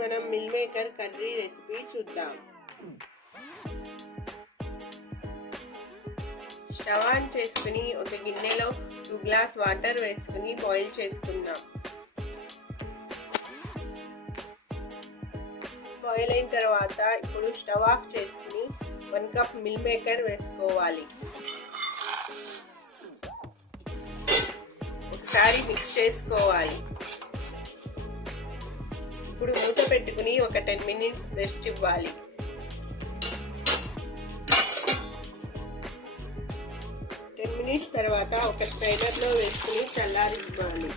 మనం mill maker curry recipe చూద్దాం. Stove on చేసుకుని ఒక గిన్నెలో 2 గ్లాస్ వాటర్ వేసుకుని బాయిల్ చేసుకుందాం. బాయిల్ అయిన తర్వాత ఇప్పుడు స్టవ్ ఆఫ్ చేసుకుని 1 కప్ మిల్ మేకర్ వేసుకోవాలి. ఒకసారి మిక్స్ చేసుకోవాలి. ఇప్పుడు మూత పెట్టుకుని ఒక 10 మినిట్స్ రెస్ట్ ఇవ్వాలి. తర్వాత ఒక స్ట్రైనర్లో వేసుకుని చల్లారివ్వాలి.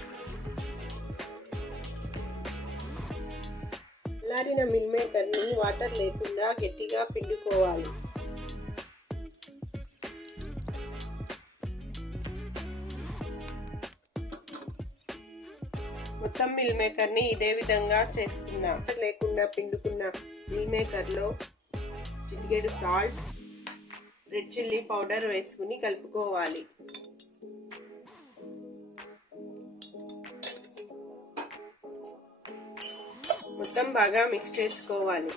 చల్లారిన మిల్ మేకర్ని వాటర్ లేకుండా గట్టిగా పిండుకోవాలి. మొత్తం మిల్ మేకర్ని ఇదే విధంగా చేసుకుందాం. వాటర్ లేకుండా పిండుకున్న మిల్ మేకర్లో చిటికెడు సాల్ట్, రెడ్ చిల్లీ పౌడర్ వేసుకుని కలుపుకోవాలి. మొత్తం బాగా మిక్స్ చేసుకోవాలి.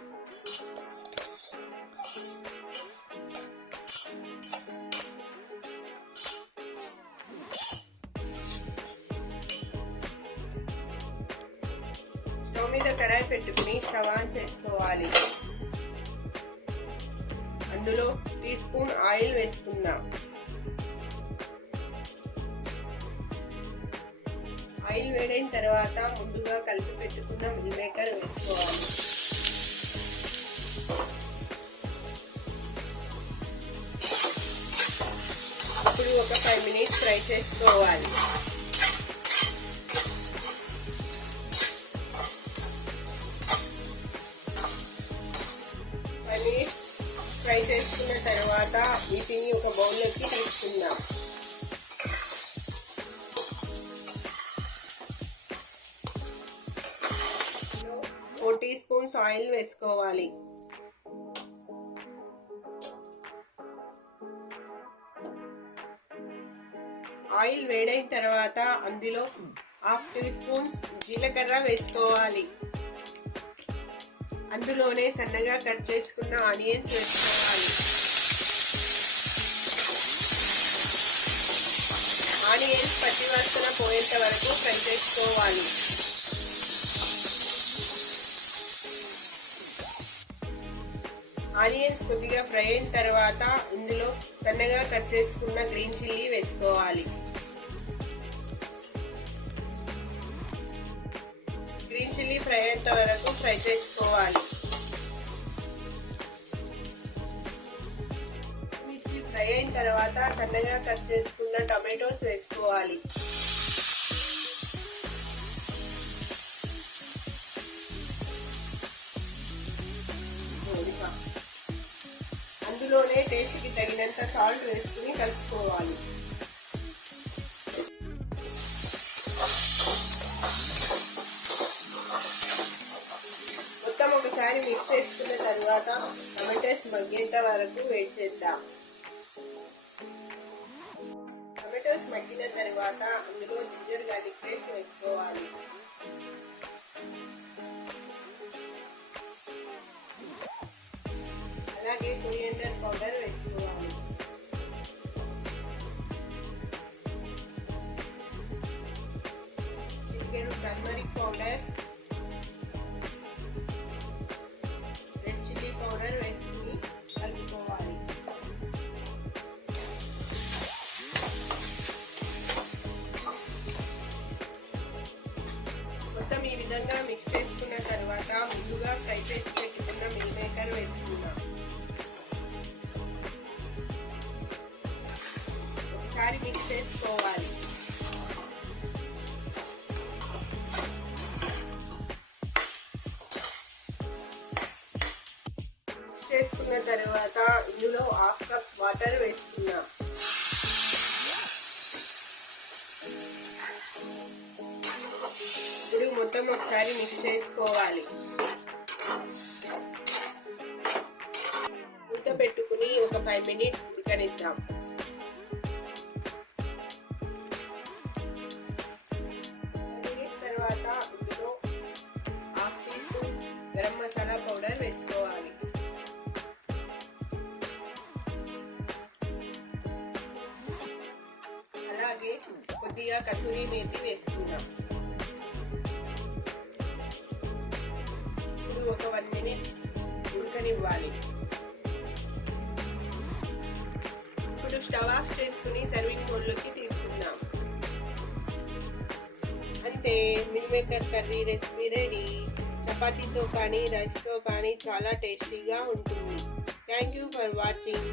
స్టవ్ మీద కడాయి పెట్టుకుని స్టవ్ ఆన్ చేసుకోవాలి. అందులో టీ స్పూన్ ఆయిల్ వేసుకుందాం. ఆయిల్ వేడైన తర్వాత ముందుగా కలిపి పెట్టుకున్న మిల్ మేకర్ వేసుకోవాలి. ఇప్పుడు ఒక 5 మినిట్స్ ఫ్రై చేసుకోవాలి. ఫ్రై చేసుకున్న తర్వాత వీటిని ఒక బౌల్లోకి తీసుకుందాం. 4 టీ స్పూన్స్ ఆయిల్ వేసుకోవాలి. ఆయిల్ వేడైన తర్వాత అందులో 1/2 టీ స్పూన్స్ జీలకర్ర వేసుకోవాలి. అందులోనే సన్నగా కట్ చేసుకున్న ఆనియన్స్ వేసుకోవాలి. ఆనియన్స్ పచ్చి వాసన పోయేంత వరకు ఫ్రై చేసుకోవాలి. ఆనియన్స్ కొద్దిగా ఫ్రై అయిన తర్వాత ఇందులో సన్నగా కట్ చేసుకున్న గ్రీన్ చిల్లీ వేసుకోవాలి. గ్రీన్ చిల్లీ ఫ్రై అయ్యేంత వరకు ఫ్రై చేసుకోవాలి. మిర్చి ఫ్రై అయిన తర్వాత సన్నగా కట్ చేసుకున్న టమాటోస్ వేసుకోవాలి. అందులోనే టేస్ట్కి తగినంత సాల్ట్ వేసుకుని కలుపుకోవాలి. మొత్తం ఒకసారి మిక్స్ చేసుకున్న తర్వాత టమాటోస్ మగ్గేంత వరకు వెయిట్ చేద్దాం. టమాటోస్ మగ్గిన తర్వాత అందులో జింజర్ గార్లిక్ పేస్ట్ వేసుకోవాలి. అలాగే కొరియండర్ పౌడర్ వేసుకోవాలి. చిటికెడు turmeric powder, red chilli powder వేసుకుని కలుపుకోవాలి. మొత్తం ఈ విధంగా మిక్స్ చేసుకున్న తర్వాత ముందుగా ఫ్రై చేసి పెట్టుకున్న మిల్ మేకర్ వేసుకుందాం. ఒకసారి మిక్స్ చేసుకోవాలి. చేసుకున్న తర్వాత ఇందులో 1/2 కప్ వాటర్ వేసుకున్నాం. ఇప్పుడు మొత్తం ఒకసారి మిక్స్ చేసుకోవాలి. మూత పెట్టుకుని ఒక 5 మినిట్స్ ఉడకనిద్దాం. తర్వాత ఇందులో 1/2 టీ స్పూన్ ఇందులోకి కొద్దిగా కసూరి మేతి వేసుకుందాం. ఇప్పుడు ఒక 1 మినిట్ ఉడకనివ్వాలి. ఇప్పుడు స్టవ్ ఆఫ్ చేసుకుని సర్వింగ్ బౌల్లోకి తీసుకుందాం. అంతే, meal maker curry recipe ready. చపాతీతో కానీ రైస్తో కానీ చాలా టేస్టీగా ఉంటుంది. Thank you for watching.